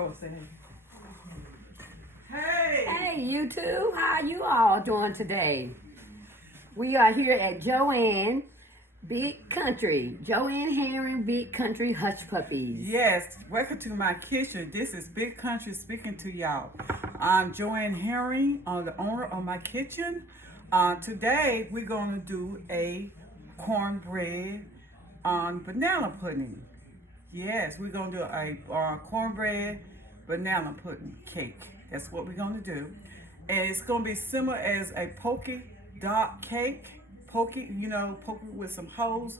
store saying. Hey! Hey, you two. How you all doing today? We are here at Joann, BigCountry. Joann Herring, BigCountry Hushpuppies. Yes, welcome to my kitchen. This is BigCountry speaking to y'all. I'm Joann Herring, the owner of my kitchen. Today we're going to do a cornbread banana pudding. Yes, we're going to do a cornbread banana pudding cake. That's what we're going to do. And it's going to be similar as a polka dot cake. Polka with some holes.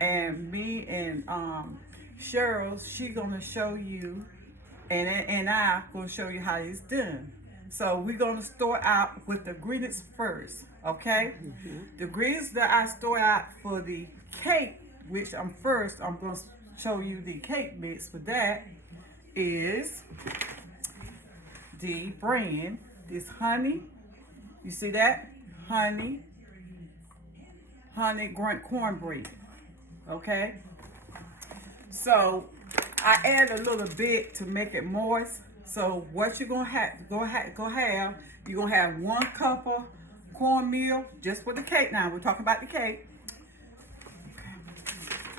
And me and Cheryl, she going to show you, and I going to show you how it's done. So we're going to start out with the ingredients first, okay? Mm-hmm. The ingredients that I store out for the cake, which I'm going to show you the cake mix for that, is the brand, this honey. You see that? Honey cornbread, okay? So I add a little bit to make it moist. So what you're gonna have, you're gonna have 1 cup of cornmeal just for the cake. Now we're talking about the cake.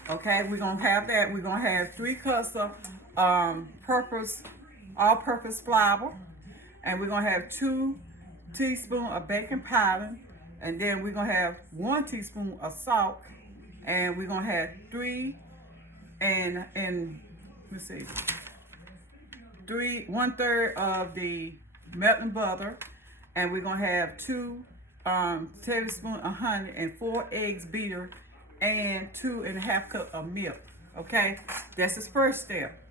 Okay, we're gonna have that. We're gonna have 3 cups of all-purpose flour, and we're gonna have 2 teaspoons of baking powder, and then we're gonna have 1 teaspoon of salt, and we're gonna have 1/3 of the melting butter, and we're gonna have 2 tablespoons of honey and 4 eggs beater and 2.5 cups of milk. Okay, that's the first step.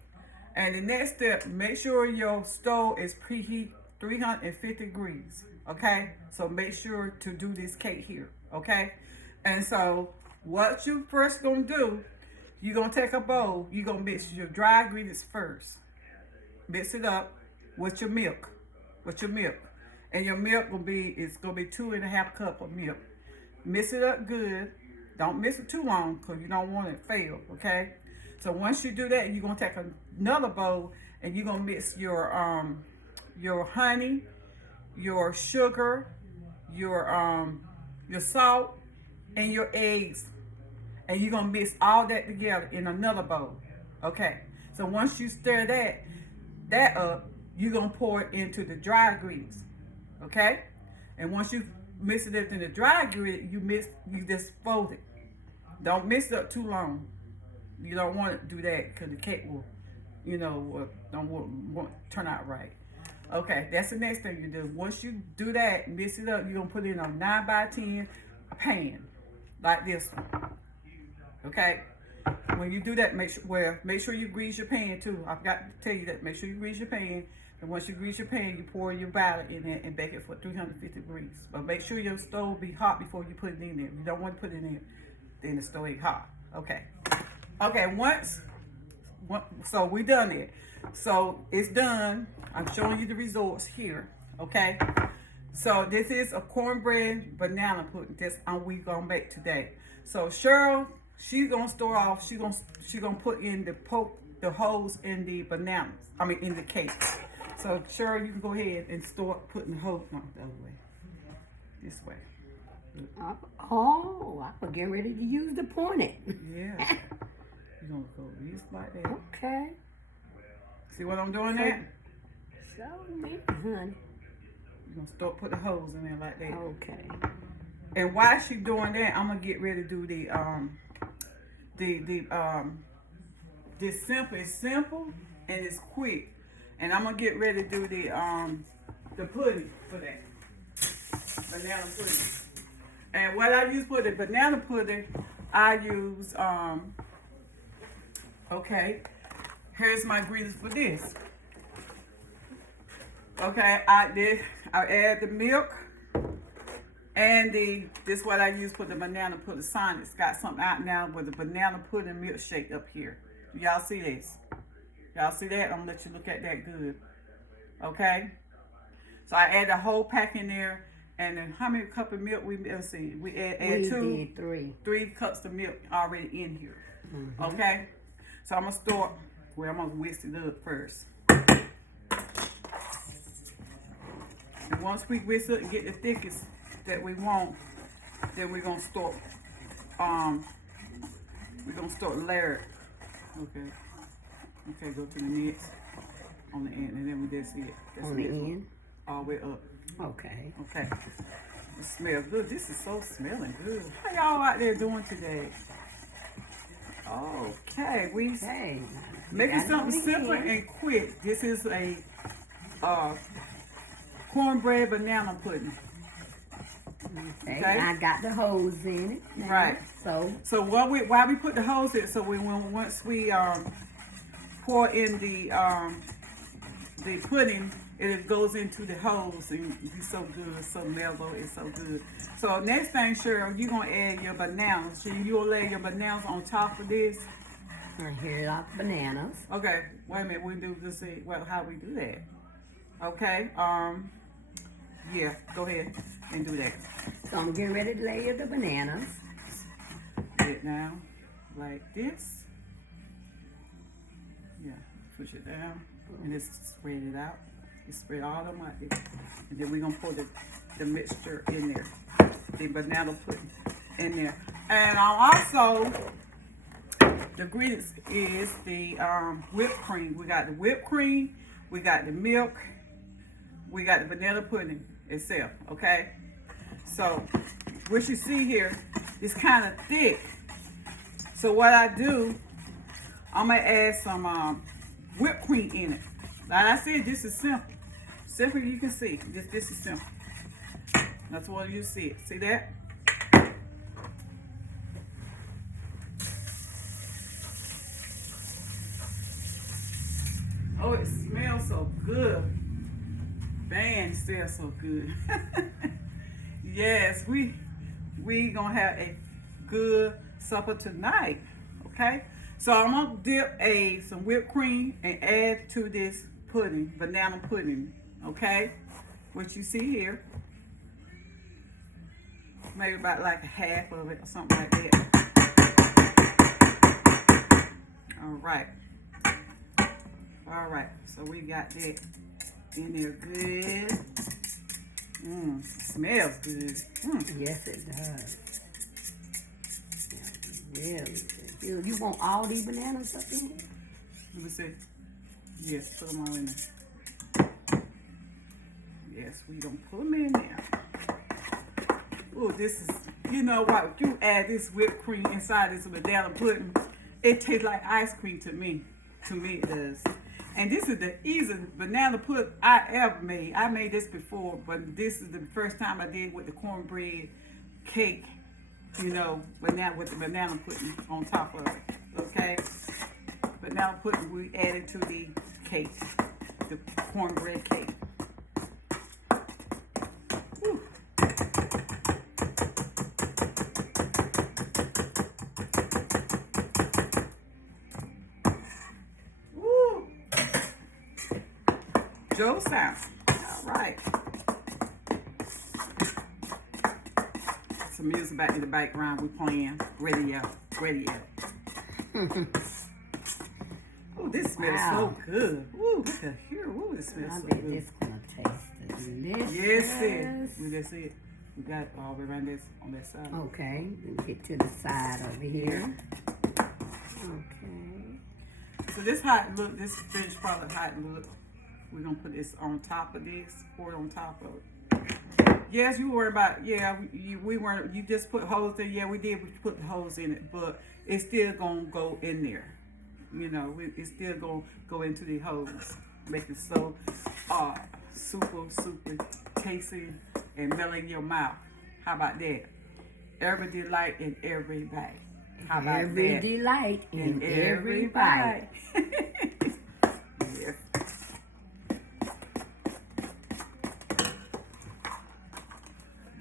And the next step, make sure your stove is preheat 350 degrees. Okay, so make sure to do this cake here. Okay, and so what you first gonna do, you're gonna take a bowl, you're gonna mix your dry ingredients first. Mix it up with your milk. And your milk gonna be 2.5 cups of milk. Mix it up good. Don't mix it too long because you don't want it to fail, okay? So once you do that, you're gonna take another bowl and you're gonna mix your honey, your sugar, your salt, and your eggs. And you're gonna mix all that together in another bowl. Okay. So once you stir that up, you're gonna pour it into the dry ingredients. Okay? And once you mix it in the dry ingredients, you just fold it. Don't mix it up too long. You don't want to do that because the cake will, won't turn out right. Okay, that's the next thing you do. Once you do that, mix it up, you're gonna put it in a 9x10 pan, like this one. Okay? When you do that, make sure you grease your pan too. I forgot to tell you that. Make sure you grease your pan. And once you grease your pan, you pour your batter in it and bake it for 350 degrees. But make sure your stove be hot before you put it in there. You don't want to put it in there, then the stove ain't hot. Okay. Okay, so we done it. So it's done. I'm showing you the results here. Okay. So this is a cornbread banana pudding. That's we gonna make today. So Cheryl, she's gonna start off. She gonna put in the holes in the bananas. In the cakes. So Cheryl, you can go ahead and start putting the holes on the other way. This way. Oh, I was getting ready to use the pointed. Yeah. You're gonna go just like that. Okay. See what I'm doing there? So me, honey. You're gonna start putting the holes in there like that. Okay. And while she's doing that, I'm gonna get ready to do this simple. It's simple and it's quick. And I'm gonna get ready to do the pudding for that. Banana pudding. And what I use for the banana pudding, I use okay, here's my ingredients for this. Okay, I add the milk and this what I use for the banana pudding sign. It's got something out now with the banana pudding milkshake up here. Y'all see this? Y'all see that? I'm gonna let you look at that good. Okay? So I add the whole pack in there. And then how many cups of milk we see? We add 3 cups of milk already in here. Mm-hmm. Okay? So I'm gonna start I'm gonna whisk it up first. And once we whisk it and get the thickest that we want, then we're gonna start layer it. Okay. Okay, go to the next on the end, and then we just see it. That's On the end? All the way up. Okay. Okay. It smells good. This is so smelling good. How y'all out there doing today? Okay, Hey. making something simple and quick. This is a cornbread banana pudding. Okay. I got the holes in it. Now, Right. So why we put the holes in? So once we pour in the pudding, it goes into the holes and it's so good, so mellow, it's so good. So next thing, Cheryl, you're gonna add your bananas. So you'll lay your bananas on top of this. and here are the bananas. Okay, wait a minute. We do this. Well, how we do that? Okay. Yeah. Go ahead and do that. So I'm getting ready to layer the bananas. It now, like this. Yeah. Push it down and just spread it out. You spread all of them out there, and then we're gonna pour the mixture in there, the banana pudding in there, and also the ingredients is the whipped cream. We got the whipped cream, we got the milk, we got the banana pudding itself. Okay, so what you see here is kind of thick. So what I do, I'm gonna add some whipped cream in it. Like I said, this is simple. Simple, you can see. This is simple. That's what you see. See that? Oh, it smells so good. Man, it smells so good. Yes, we gonna have a good supper tonight. Okay? So I'm gonna dip some whipped cream and add to this pudding, banana pudding. Okay? What you see here. Maybe about like a half of it or something like that. Alright. Alright. So we got that in there good. Smells good. Yes, it does. Yeah, really good. You want all these bananas up in here? Let me see. Yes, put them all in there. Yes, we gonna put them in there. Oh, this is, you know what? You add this whipped cream inside this banana pudding, it tastes like ice cream to me. To me, it does. And this is the easiest banana pudding I ever made. I made this before, but this is the first time I did with the cornbread cake. You know, but now with the banana pudding on top of it. Okay? Banana pudding we added to the cake, the cornbread cake. Whew. Woo. Joe sound. All right. Some music back in the background. We playing radio. Oh, this smells so good. Ooh, look at here. Ooh, it smells I so bet good. this gonna taste delicious. Yes, it. We just see it. We got it all the way around this on that side. Okay, let me get to the side over here. Okay. So this hot look, this finished product hot look. We're gonna put this on top of this, pour it on top of it. Yes, you worry about, we weren't, you just put holes in. Yeah, we did, we put the holes in it, but it's still gonna go in there. You know, it's still gonna go into the holes. Make it so super tasty and melt in your mouth. How about that? Every delight in every bite. How about every that? delight in every bite. Yes.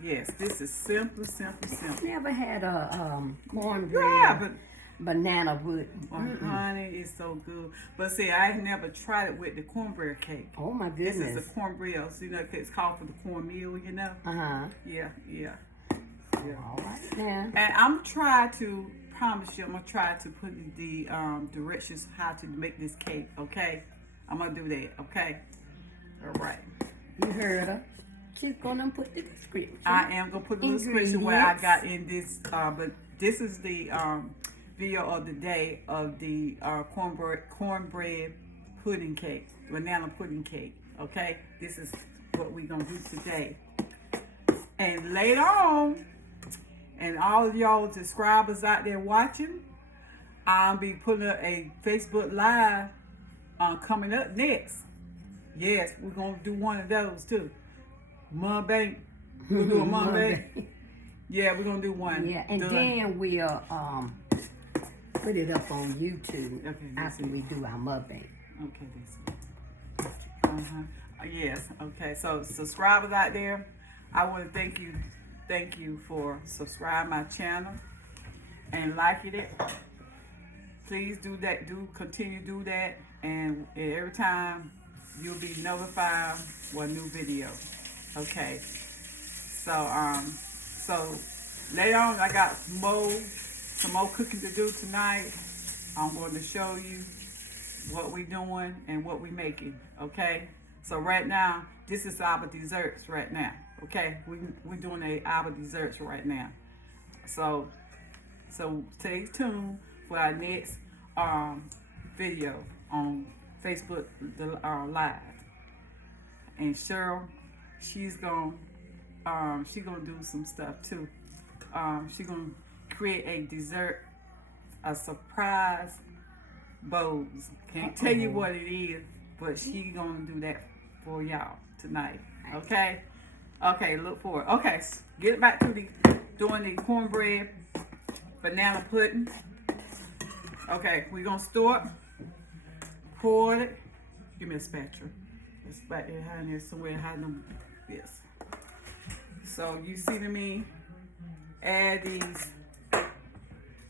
Yes, this is simple. Never had a cornbread Yeah, but banana pudding. honey, it's so good. But see, I never tried it with the cornbread cake. Oh my This goodness. is the cornbread. So, you know, it's called for the cornmeal, you know? Uh-huh. Yeah. All right now. And I'm trying to promise you, I'm gonna try to put the directions how to make this cake. Okay, I'm gonna do that. Okay. All right. You heard her. she's gonna put the description. I am gonna put the description where I got in this, but this is the video of the day of the cornbread pudding cake, banana pudding cake. Okay, this is what we're gonna do today. And later on, and all of y'all subscribers out there watching, I'll be putting up a Facebook Live coming up next. Yes, we're gonna do one of those too. Mud bank. We'll do a mud bank. Yeah, we're gonna do one. Yeah, and then we'll put it up on YouTube after we do our mukbang. Okay, this. Yes. Okay. So subscribers out there, I want to thank you for subscribing my channel and liking it. Please do that. Continue to do that, and every time you'll be notified for a new video. Okay. So later on, I got some more cooking to do tonight. I'm going to show you what we're doing and what we're making. Okay. So right now, this is our desserts right now. Okay, we're doing our desserts right now. So stay tuned for our next video on Facebook Live. And Cheryl, she's gonna do some stuff too. She's gonna create a dessert, a surprise bowls. Can't tell you what it is, but she's gonna do that for y'all tonight. Okay. Okay, look for it. Okay, get back to doing the cornbread banana pudding. Okay, we're gonna store it, pour it. Give me a spatula. It's back there hiding there somewhere, hiding them. Yes. So you see to me, add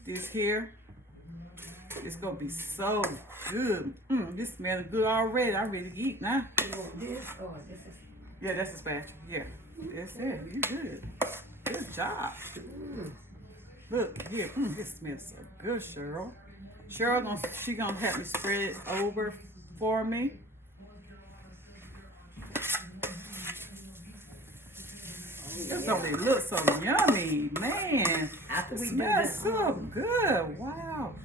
this here. It's gonna be so good. This smells good already. I'm ready to eat now. You want this or this is? Yeah, that's a spatula. Yeah, that's it. You good. Good job. Look here. This smells so good, Cheryl. Cheryl she gonna help me spread it over for me. This already looks so yummy, man. After we smells so good. Wow.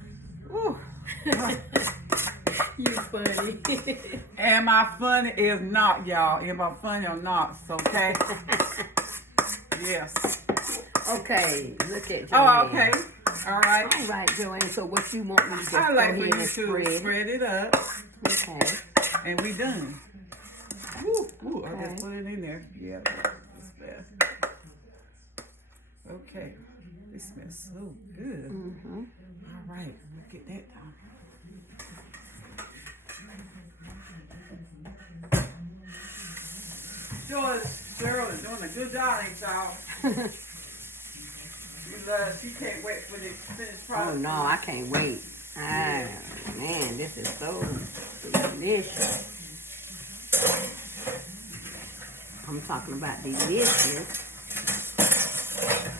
Ooh. You funny. Am I funny? If not, y'all. Am I funny or not? Okay. Yes. Okay. Look at Joann. Oh, okay. All right. All right, Joann. So what you want me to do? I like for you to spread it up. Okay. And we done. Ooh, I just put it in there. Yeah. It's bad. Okay. This smells so good. All right. Let's get that done. Cheryl is doing a good job, ain't y'all? She can't wait for the finished product. Oh no, I can't wait. Ah, man, this is so delicious. I'm talking about delicious.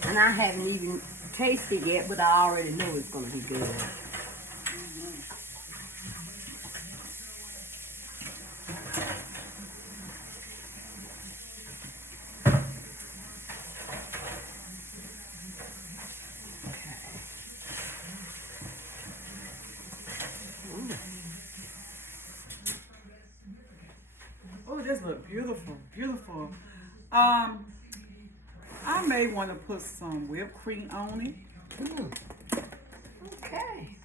And I haven't even tasted it yet, but I already know it's going to be good. Oh, this looks beautiful, beautiful. I may want to put some whipped cream on it. Okay.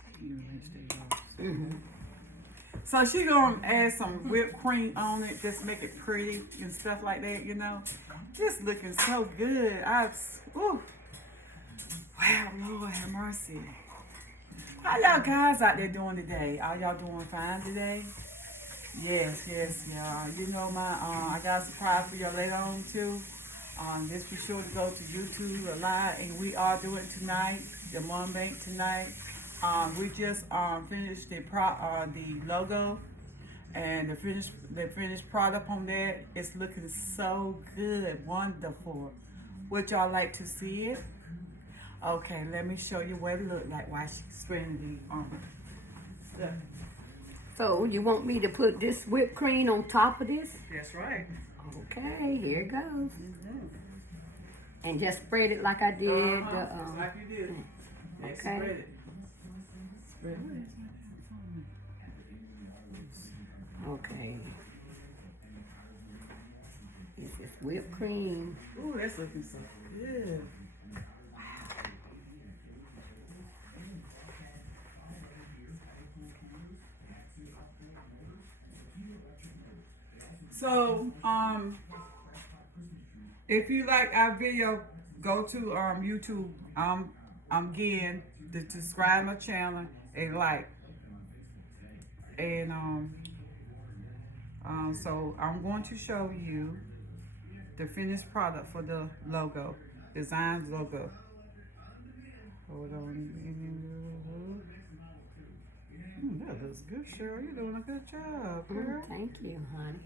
So she gonna add some whipped cream on it, just make it pretty and stuff like that, you know. Just looking so good. Ooh. Wow, Lord have mercy. How y'all guys out there doing today? Are y'all doing fine today? Yes, y'all. You know I got a surprise for y'all later on too. Just be sure to go to YouTube Live, and we are doing tonight, the Mom Bank tonight. We just finished the logo and the finished product on there. It's looking so good, wonderful. Would y'all like to see it? Okay, let me show you what it looked like while she's spreading the stuff. So you want me to put this whipped cream on top of this? That's right. Okay, here it goes. Mm-hmm. And just spread it like I did. Just like you did. Yeah, okay. spread it. Spread it. Okay. This is whipped cream. Ooh, that's looking so good. So, if you like our video, go to YouTube. I'm getting to subscribe my channel and like, and so I'm going to show you the finished product for the logo, design logo. Hold on. That looks good, Cheryl. You're doing a good job, girl. Thank you, honey.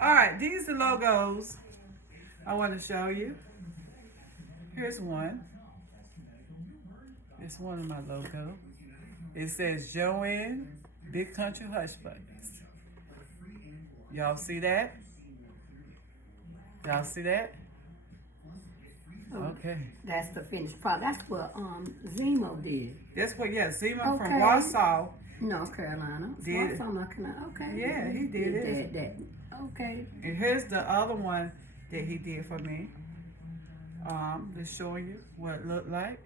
All right, these are the logos I want to show you. Here's one. It's one of my logo. It says Joann, BigCountry Hushpuppies. Y'all see that? Y'all see that? Okay. That's the finished product. That's what Zemo did. That's what, yeah, Zemo from Okay. Warsaw. North Carolina. Did it. Warsaw, North Carolina. Okay. Yeah, he did it. That. Okay. And here's the other one that he did for me. Just showing you what it looked like.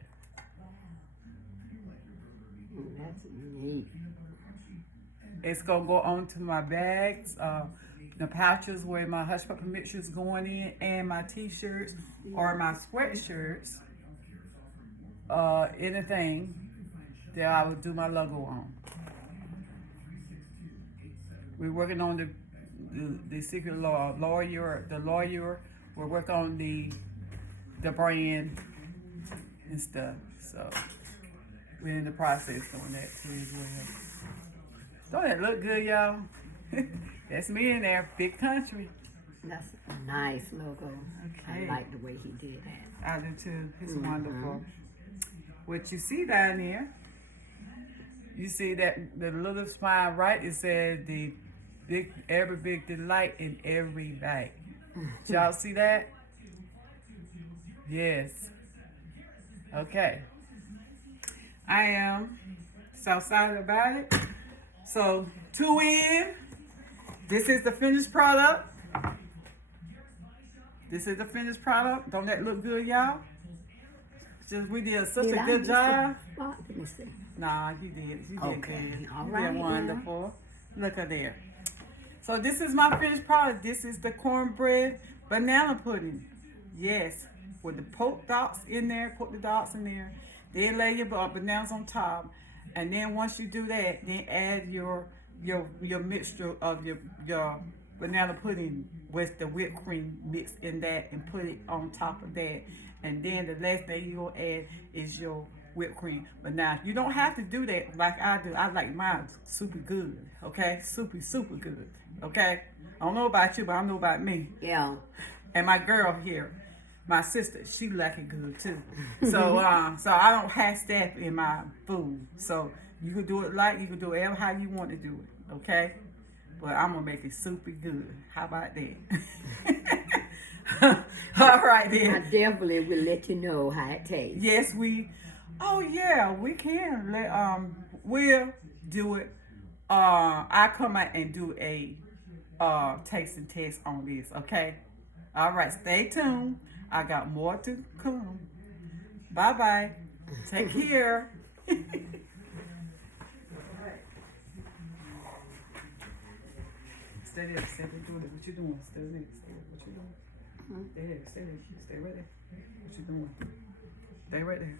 That's neat. It's gonna go onto my bags, the pouches where my hush puppy mixture is going in, and my t-shirts or my sweatshirts, anything that I would do my logo on. We're working on the secret lawyer. We're working on the brand and stuff. So we're in the process doing that too as well. Don't that look good, y'all? That's me in there, BigCountry. That's a nice logo. Okay. I like the way he did that. I do too. It's wonderful. What you see down there, you see that the little spine right, it says every big delight in every bite. Did y'all see that? Yes. Okay. I am so excited about it. So, 2 in. This is the finished product. This is the finished product. Don't that look good, y'all? Just we did such a good job. Let me see. Nah, you did. You did Okay, good. all You right, did wonderful. Look at there. So this is my finished product. This is the cornbread banana pudding. Yes, with the poke dots in there. Put the dots in there. Then lay your bananas on top, and then once you do that, then add your mixture of your banana pudding with the whipped cream mixed in that, and put it on top of that. And then the last thing you're gonna add is your whipped cream. But now you don't have to do that like I do. I like mine super good. Okay, super good. Okay. I don't know about you, but I know about me. Yeah. And my girl here, my sister, she like it good too. So so I don't have staff in my food. So you can do it you can do it how you want to do it. Okay. But I'm gonna make it super good. How about that? All right then. I definitely will let you know how it tastes. Yes, we can we'll do it. I come out and do a tasting test on this, okay? All right, stay tuned. I got more to come. Bye bye. Take care. Stay there, stay there, doing it. What you doing? Stay there, stay there. What you doing? Stay there, stay there, stay right there. What you doing? Stay right there.